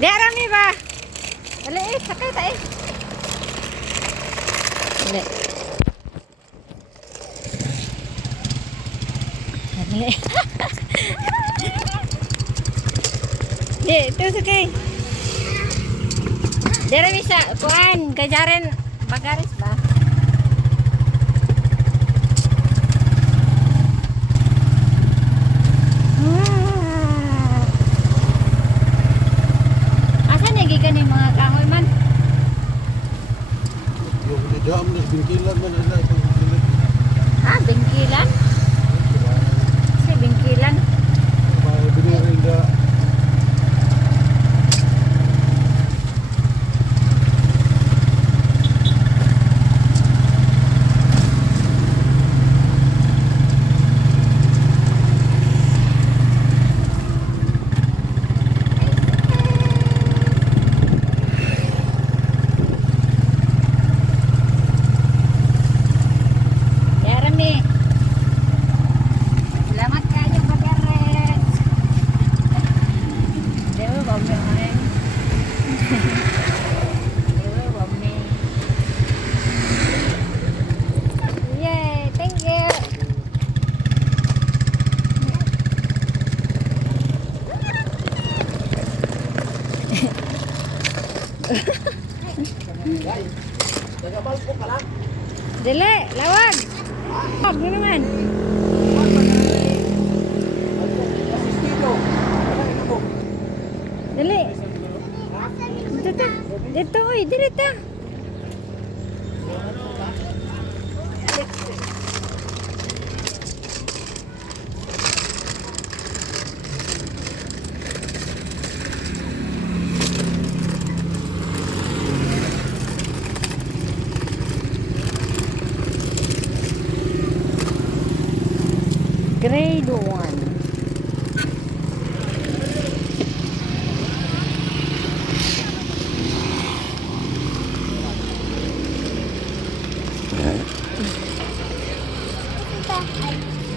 Di arami ba? Dali sakay ta Dali. Dali. Di, itu sakay. Di arami sa kuan, kajaren bagaris ba? Ni mga kahoy man. Yung didam na bingkilan man nila itong bingkilan. Ah, bingkilan? Si bingkilan. May biniring da. Dili, lawag. Lawag mo naman. Dili. Dito, dito, oy, dito. Grade 1.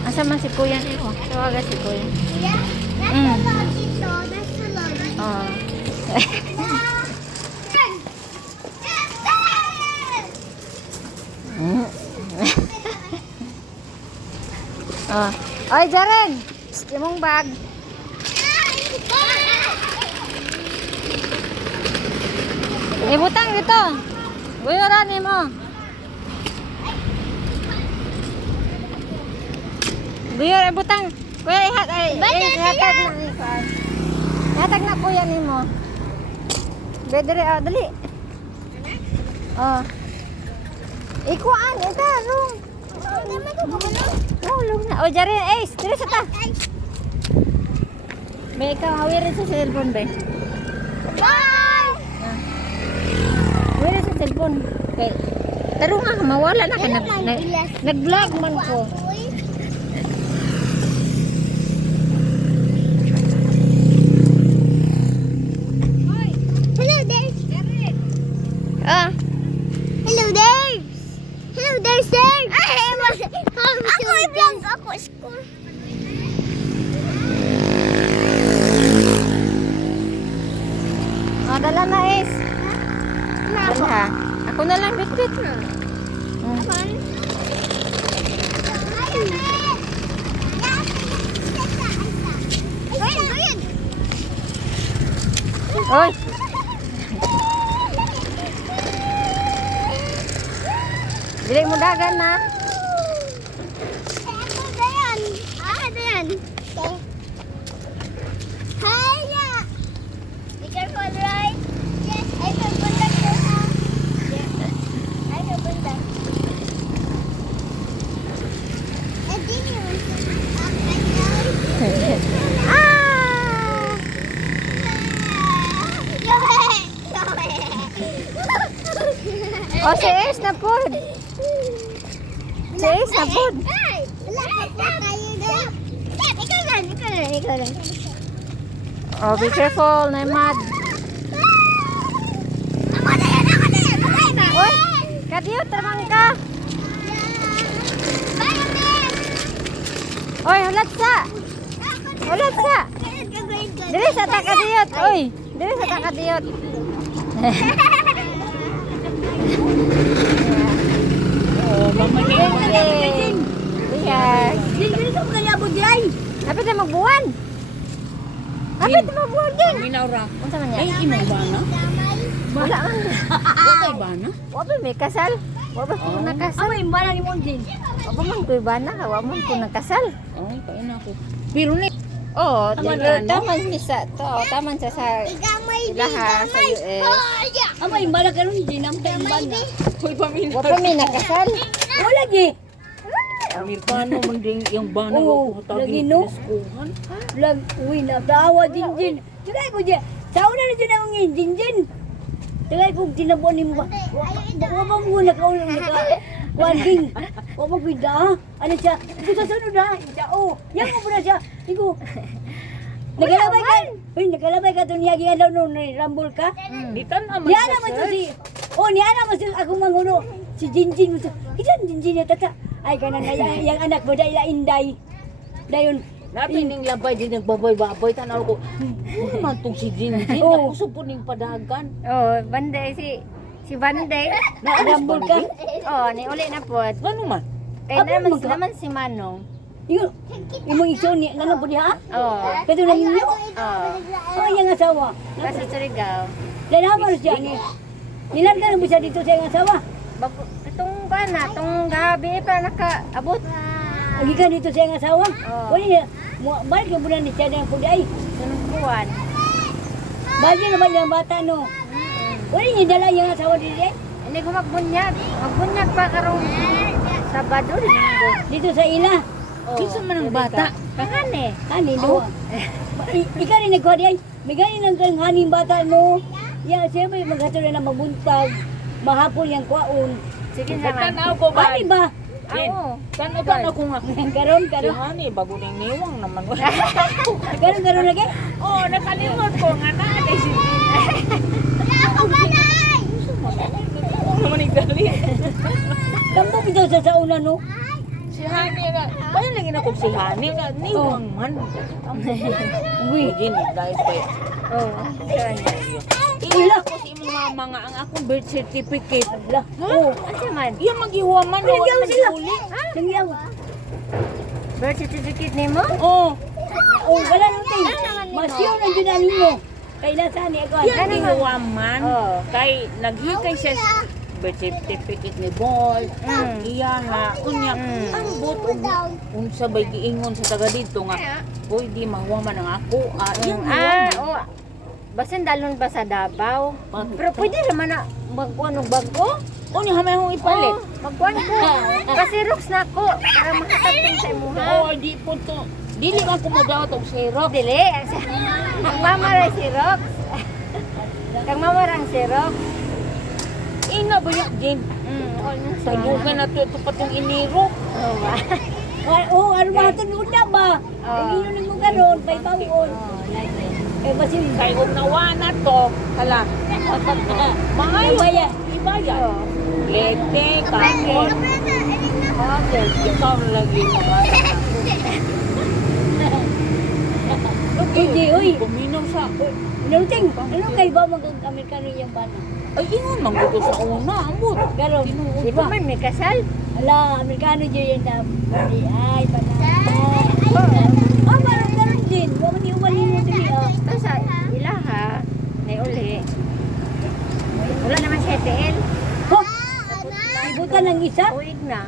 Asa man si Kuya niyo? Tawagan si Kuya. Kuya, nasa log ito. Nasa log. Oh. Oh. Oy, Jaren! Imong bag. Ibutang dito. Buyoran mo. Buyor, ibutang. Kuya, ihatag na. Ihatag na kuya ni mo. Bedre, dali. Oh. Ikuan, ito, rung. Oh, lug na. Oh, Jaren, dire sa ta. May ikaw hawirin sa cellphone, be. Bye! Hawirin sa cellphone. Okay. Pero nga, mawala na ka. Nag-vlog man ko. Hello, Dave. Ah. Hello, Dave. Hello, Dave, Dave. Ako i-vlog. Ako school. Oh, dala na is. Dala. Ako na lang bitbit. Oy. Dili mo dagan na. Hiya! Be careful, right? Yes, I can contact your house. Yes, I can contact. And then you want to Ah! Oh, si Ace na pod. Si Ace na pod. Wala pa po tayo doon. Ikaw lang. Oh, be careful, Naimad. Ako na yan. Oy, kadiyo, tamang ka. Oy, hulat sa. Hulat sa. Dili sa ta kadiyot. Oy, Dili sa takadiyot. Oh, mamani. Yes. Hindi ko kaya po diay. Kapit na magbuwan. Kapit na magbuwan din. Minaura. Unsa man Ay, niya? imo ba na? Wala man. Okay ba na? Wala may kasal. Wala ko nakasal. Amay imbalan ni mo din. Wala man ko ibana ka. Wala man ko nakasal. Ay, kain ako. Pero ni, Oo, Tama dili na, no? taman siya sa to. Taman siya sa ilaha sa US. Amay imbalan ka ron din am kay imbala. hoy pamilya. Wala may nakasal. Wala gi. Amerikano man din yung bana Oo, ko tagi lagi, no? naskuhan. Lag uwi na dawa din. Tagay ko diya. Sauna na din ang din. Tagay ko tinabuan ni mo ba. Wa ba mo na kaulo na ka. Wanding. Wa ba kuida. Ano siya? Ito sa sunod ha. Oh, yang mo na siya. Igo. Nagalabay ka. Uy, nagalabay ka to niya gialaw no rambol ka. Di tan aman. Niya naman to si. Oh, niya naman si ako manguno. Si Jinjin mo to. Isan Jinjin ya tata. Ay kanan na yang anak mo dahil inday. Dayon. Natin ning labay din nagbabay-babay tanaw ko. Ano man tong si Jinjin? Oo. Ako po ning padagan. Oh, Banday si Banday. Rambol ka. Oh, ni uli na po. Ano man? Kay Aba, naman magka- naman si Manong. Yung imong iso ni nana po diha. Oh. Pero na ninyo. Oh. Oh, yang asawa. Kasi Surigao. Dahil naman siya ni. Nilarga na mo siya dito sa iyang asawa. Bago itong bana, itong gabi pa nakaabot. Agi ka dito sa iyang asawa. Oo. Wala niya. Balik na po na ni siya ng puday. Sunod buwan. Balik na ba yung bata no? Wala niya dala yung asawa dito eh. Hindi ko magbunyag. Magbunyag pa karong Sabado, Linggo. Dito sa ila. Oh, Kinsa man ang bata? Kakane. Kani do. Ikaw rin nagkuha di ay. May ganin ang kang haning bata no. Ya, siyempre maghatod na mabuntag. Mahapon yung kwaon. Sige naman. Tanaw ko ba? Ani ba? Din. Oo. Tanaw ba ako nga? Karon, Si karon. Hani, bago ning niwang naman. Karon lagi. Oh, nakalimot ko nga na si Ano man igali? Kampong ito sa sauna no. Si Hani na. Kaya lagi na ko si Hani na niwang man. Uy. Din dahil pa. Oh, Ila ko si imong mama nga ang akong birth certificate. Ala. Oh. Asa man? Iya maghiwaman Ay, yaw sila. uli. Nangyaw. Birth certificate nimo? Oh, Oh, wala nang ting. Masyo na dyan na ninyo. Kay nasa ni ako. iya giwaman. Oh. Kay naghikay siya sa birth certificate ni Boy. Iya nga unya ang buto unsa bay giingon sa taga dito nga. Boy di mahuwaman ang ako. Iya Oh. Basin dalon ba sa Davao? Pero pwede naman na magkuhan og bago. O ni hamay hong ipalit. Oh, magkuhan ko. Kasi rocks na ko para makatapin sa imuha. Oh, di po to. Dili ka kumodaw tong syrup. Dili. Ang mama rin si Rox. Kang mama rin si Rox. Ina ba yak din? Sa bukan na to patong iniro. Oh, ba? Oh, ano ba ito na ba? Ang inyo mo karon, pay bawon. Eh, basi Kay kung nawana to, hala. Maayo Ibaya. Ibayan. Lete, kakon. Okay, ikaw lagi mga. Hindi, uy. Kuminaw sa. Naruting, ano kay ba mag-Amerikano yung bana? Ay, ingon man gusto sa una. Ambot. Karon, Tinuod Di ba? pa man may kasal. ala, Amerikano dyan yung na. Ay, banay. Ah, parang karon din. Huwag niyo umalin mo dili ah. Ito sa ilaha. May uli. Wala naman siya TL. Ho! Ibutan ng isa? Uig na.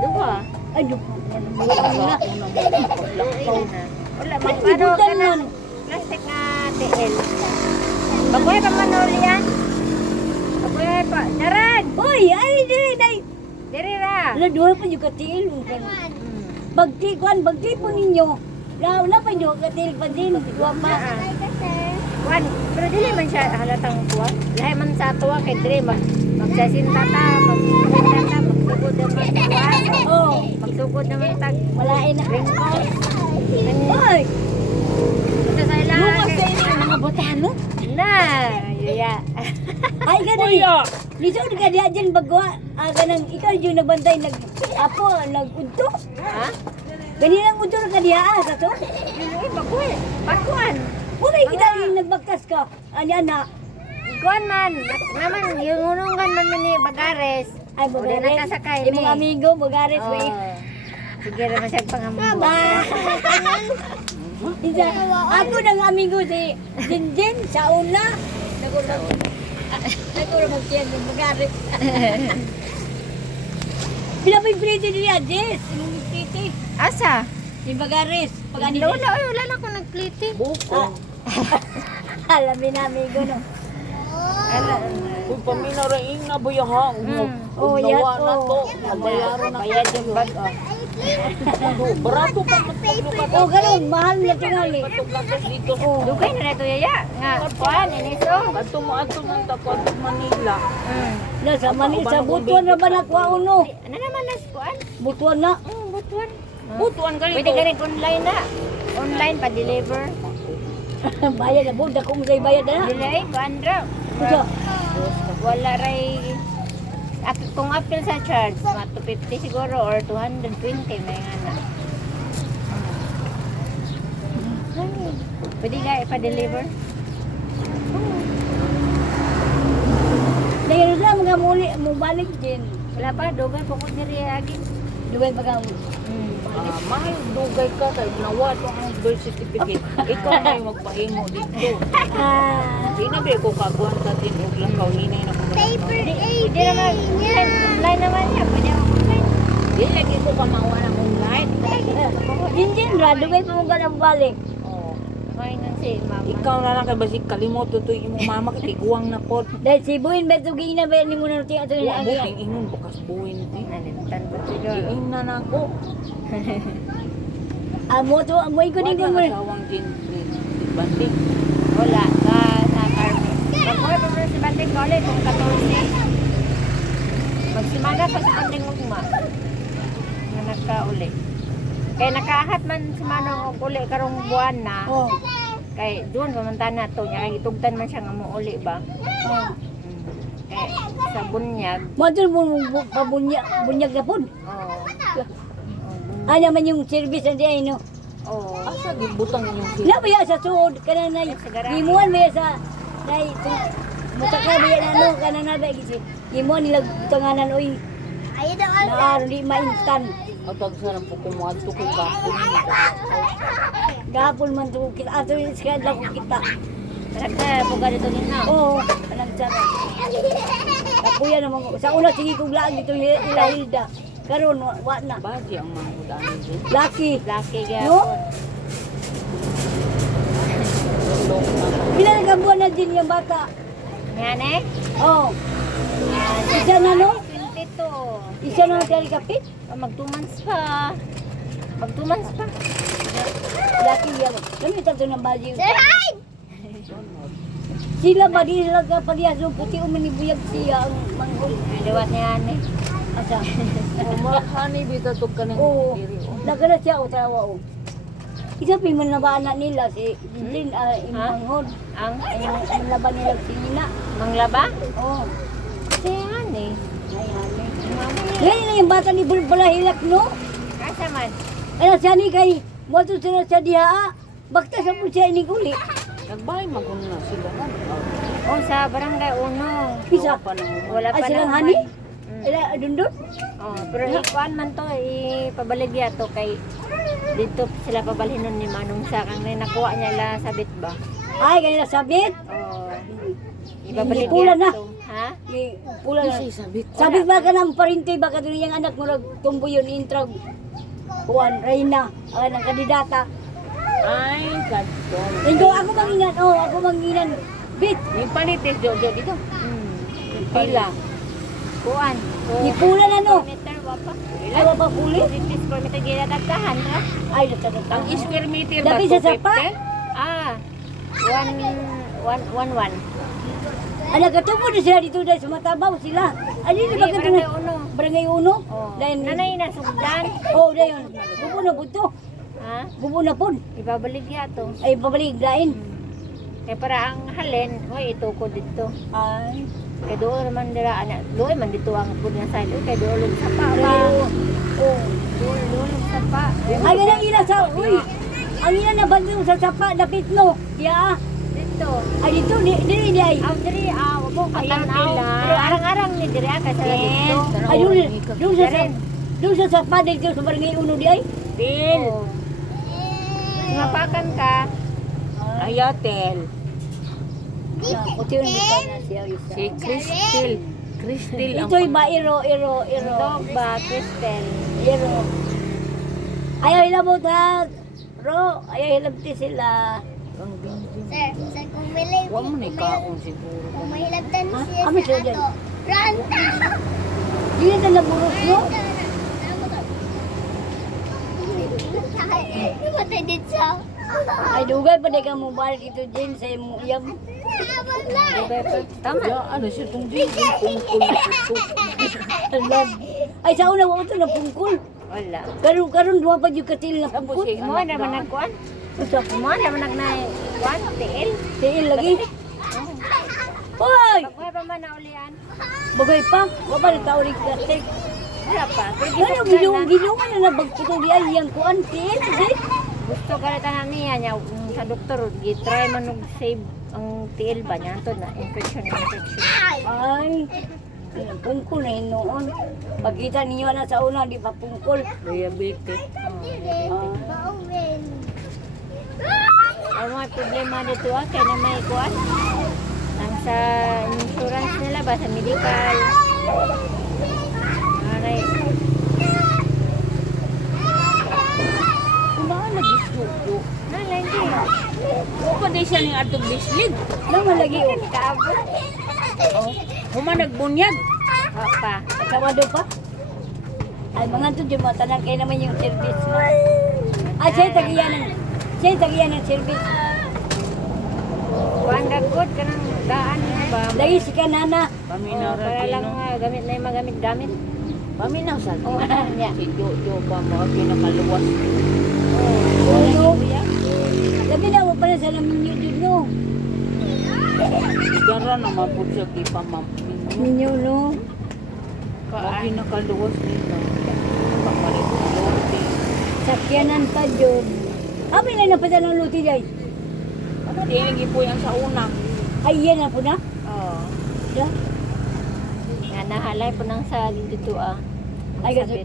Dua. Ay, no. Una mo. Uig na. Wala. Ay, Ano ibutan ka na? man. Plastic na TL. Bagoy pa man uli yan. Bagoy pa. Daran! Uy, ay, dili, dai. Diri ra. Ala, duha pa yung katil. Bagti po ninyo. Wala pa yung katil pa din. Duha pa. Wan, pero dili man siya halatang tuwa. Lahi man sa tuwa kay dili magsasinta ta, magsugod naman tuwa. Oh, Magsugod naman tag malain na. wrinkles. Ay, Ito sa ilaha. Lumas kayo ng mga botano. Na, yuya. ay ka na. Kuya. Lisod ka diya dyan bagwa. Aga nang ikaw yung nagbantay, nag-udto. Ha? Ganinang udto na ka diya sa to. Uy, bagoy. Bakuan. Wala kita yung nagbaktas ka. Anya na. Kuan man, naman yung unungan man ni Bagares. Ay, Wala Bagares. nakasakay, Yung mga mi. amigo, Bagares. Oh. May. Sige naman siya pangambo. Isa, ako ng amigo si Jinjin sa una. Naguro magsiyan ng Bagares. Pinapay-pretty niya, Jess. Yung pretty. Asa? Yung Bagares. Pag ano Wala, wala na ako nagpliti. Buko. Alamin na amigo no. Kung paminaraing na ba yaha? Oh, Nawa yan, na to. oh. Nabayaran na. Bayad yung bag. Barato pa matulog Oh, ganun. Mahal na tingali. Katuglakas dito. Oh. Dugay na ito yaya. Nga, kuan, iniso. Ato mo ato ng tapat Manila. Nasa Manila, sa Butuan na ba nakuha uno? Ano naman nas kuan? Butuan na. Butuan. Butuan ka Pwede ka rin online na. Online pa deliver. Bayad na po. Dakong sa'y bayad na. Delay, kuan raw. Ito. Wala ray kung appeal sa charge, mga 250 siguro or 220 may nga na. Pwede ka ipa-deliver? Dahil na mga muli, mubalik din. Wala pa, dugay po ko niri agi. Duway baga mo. Mahal dugay ka kay nawa to ang birth certificate. Ikaw na yung magpahimo dito. Di na ba ko kaguan sa tin og lang kaw hinay na ko. Hindi naman, online naman siya. Pwede ako online. Di lagi ko ka mawa ng online. Jinjin ra, duway pa mo ganang balik. Oh. Okay nun si mama. Ikaw na lang kay basig kalimot to imong mama kay tiguang na pod. Dahil si Buin, beto gina ba ni mo na natin ato Wa na buting ingon bukas buhin ti. Nalimutan ko siguro. Giin na nako. Amo to, amoy ko din ko mo. Asawang din banding. Wala, sa Carmen. Mag-work pa si Banding College kung 14. Magsimaga pa si Banding Ugma. Na nagka-uli. Kaya nakahat man si Manong og uli karong buwan na. Oh. Kay doon pamantan na to niya. Kaya itugtan man siya nga mo uli ba. Oh. Kaya sa bunyag. Mo to mo bunyag na pud. Oh. Ano man yung service na diay no. Oh. Asa gibutang inyong sila? Na ba sa suod kana na gimuan ba sa dai mutaka ba yan ano kana na ba gisi. Gimuan nila tanganan oy. Na di ma-instant. At agsarang po kumuadto ko kapon. Gapon man to kita ato yung skadla ko kita. Nagka buga dito din na. Oo, anang tsara. Kapuya naman ko. Sa una sige kong laag dito ila Hilda. Karon wa na. Baji ang mga udaan din. Lucky. Laki No? gyapon. Pila na kabuan na din yung bata. Yan eh. Oh. Isa na no? 22. Isa na dari kapit. Mag 2 months pa. Mag 2 months pa. Lucky yan. Kami tato ng baji. Sila ba di sila ka paliaso puti umanibuyag siya ang manghong. Liwat niya yan eh. Asa? Mahani bita to kaning Oo. diri. Nagana siya o tawa o. Isa pa man na anak nila si Lin manghod. Ang Ang laban nila si Nina. manglaba? Oh. Kasi yan eh. Ngayon na yung bata ni Bulbalahilak, no? Asa man? Ano siya ni kay, moto sila sa diha, bakta sa po siya iniguli. Nagbahay magun na sila na. Oh, sa barangay Uno. Isa. Pa nang Wala Ay pa silang naman. hani? Ila, dundun? Oh, pero ikuan man to, ipabaligya to kay dito sila pabalhinon ni Manong sa kang nakuha niya ila sabit ba? Ay, kanila sabit. Oh, Pula ipabaligya na. to. Ha? Ni pula na. sabit. Sabit ba ka ng parinte, baka doon yung anak mo nagtumbo yun, intrag. Juan, Reyna, ang kandidata. Ay, kadtong. Tingko, ako manginan, oh, ako manginan. Bit, Ni panitis jojo dito. Pila. Kuan. ni pula na no. Meter wapa. Ay, wapa puli. 50 square meter gila dagdahan ha? Ay, natatang. Ang square meter ba Labi sa sapa? 250? Ah. 111. Anak katungko na sila dito dahil sumatabaw sila. Ano yun ba Barangay katungko? Uno. Barangay Uno? Oh. Dahil, Nanay na sugdan. oh, dahil, bubo na po to. Ha? Bubo na po. Ibabaligya to. Ay, babalik lain. Kaya para ang halin, hoy ito ko dito. Ay, Kaya doon naman nila, doon man dito ang pud na silo. Kaya doon lang sa pa ba? ay, oh. Doon sa pa. Ay, ganang ila sa, uy. Ang ina na bandung sa sapa dapit no. Ya. Dito. Ay dito di ay. Aw diri wag mo katanaw. Pila. Pero arang-arang ni diri ka sa dito. Ay doon sa sapa dito sa barangay uno di ay. Til. Mapakan ka. Ayatel. Puti yung dito na siya isa. Si Cristel. Cristel ang Ito'y ba iro. Dog ba, Kristen? Iro. Ayaw hilabot ha. Ro, ayaw hilabti sila. ang bingbing. Sir, kung may Huwag mo na ikaon siguro. kung mahilabtan siya Kami sa siya dyan. ato. Ranta! Di na tala burot no? Matay din siya. Ay dugay pa di ka mobile dito din sa imo iyam. Tama na. Tama. Ya, ano siya itong bingbing kung Alam. Ay sa una mo ito na pungkol. Wala. Karon duwa pa yung katil na Tapos pungkol. eh, Mo naman nagkuan. Usa Mo naman kuan, tiil. tiil lagi. Hoy, Pagkuha pa man na ulian. bagay pa. Wa pa ta uli plastic. Wala pa. Pero Ano ginoo na na bagputo di ay yang kuan tiil di. gusto ka rin tanan niya niya sa doktor, gitry man og save ang tiil ba niya to na infection. Ay. Pungkol na hinoon. Pagkita ninyo na sa una di pa pungkol. diabetes. Bawin. Ang mga problema dito kaya na may kuan. Ang sa insurance nila ba sa medical. Aray. Kumaan nag-isuko. Nalagi. Huwag pa din siya ng atong bislig. Nang malagi o. Kaabot. Human nagbunyag. Pa. Sabado pa. Ay mga to di mo tanan kay naman yung service mo. Ay siya tagiyan ng service. Kuan gagod ka ng daan ba? Lagi si kanana. Paminara Para lang din. gamit na yung magamit-gamit. Paminaw sa Oo, niya. Si Jojo pa mo, pinakaluwas. Ano? Labi na mo pala sa lamin nyo dun no. Gara naman po siya di pa maminyo. Ninyo no. Pinakaluwas nila. Pakalit ng lote. Sakyanan pa dyan. Kami na napata ng luti dyan. Ano din po yan sa una? Ay yan na po na. Oo. Yeah. Nga nahalay po nang sa dito ah. Ay kasi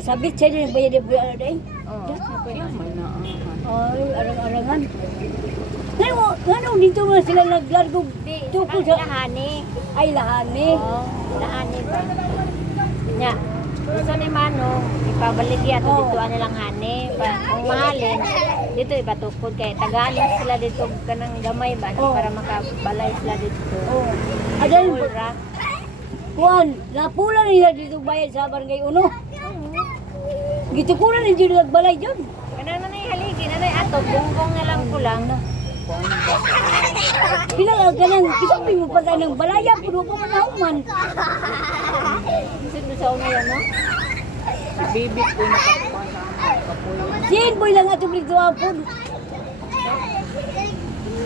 sabit siya din bayad po ano dahil. Oo. Siya may naahan. Ay arang-arangan. Ngayon dito mo sila naglargog. Di, Tuko sa sa lahani. ay lahani. Oo, lahani ba? Nya. Gusto ni Manong, ipabalik yato Oo. dito ano lang hani. Kung mahalin, dito ipatukod kay tagalin sila dito kanang gamay ba Oo. para makabalay sila dito. Oh. Adan Pulra. kuan, napula nila dito bayad sa barangay uno. Gito ko na dito nagbalay dyan. Kanang na yung haligi, na yung ato, bunggong na lang ko lang. Bilang ganang isabi mo pa tayo ng balaya, puno pa man nauman. Gusto sa una yan, no? Si Bibi po nakakuha sa amin. Kapuyo. Sin boy lang ato dito apon.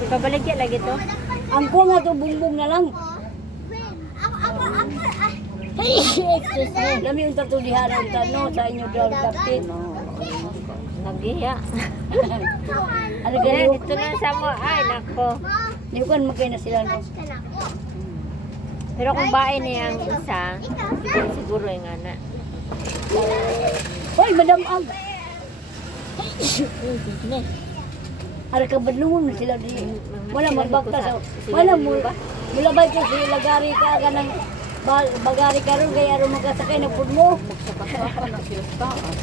Ipabalik yan lagi to. Ang ko nga to bumbong na lang. Ay, excuse me. Lami yung tatulihan ang tano sa inyo daw kapit. Naghiya. Ano Kaya ganyan? dito na sa mo, ay nako. Di ko makay na sila no. Pero kung bae niya ang isa, siguro yung ana. Hoy, madam Ag. Ara ka badlungon sila di. Wala magbakta sa. Wala mo. Wala ba ito sila lagari ka ganang bagari ka ron kaya ron makasakay na pud mo. Magsakasaka na sila sa taas.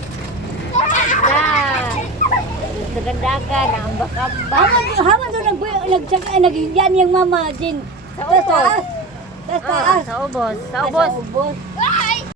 Dagan-dagan, ang bakaba. Haman to nagsakay naghiyan yang mama Jin. Sa Sa taas. ubos. Sa taas. Sa ubos. Sa Ah, ubos. Sa ubos.